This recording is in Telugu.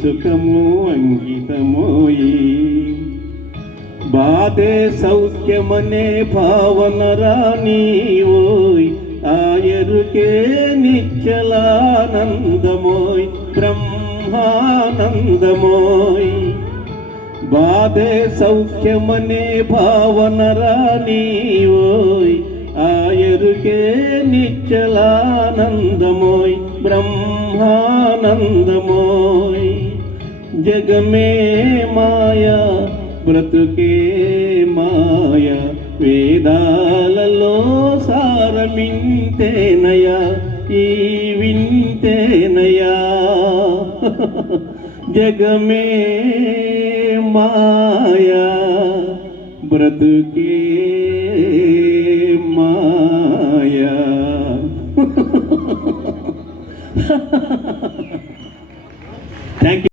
సుఖము అంకితమోయి బాధే సౌఖ్యమనే భావన రానీవోయ్ ఆయరుకే నిచ్చలానందమోయ్ బ్రహ్మానందమోయ్ బాధే సౌఖ్యమనే భావన రానీవోయ్ ఆయరుకే నిచ్చలానందమోయ్ బ్రహ్మానందమోయ్ జగమే మాయా బ్రతుకే మాయ వేదాలలో సారమింతేనయా ఈ వింతేనయా జగమే మాయా బ్రతుకే మాయా థ్యాంక్ యూ.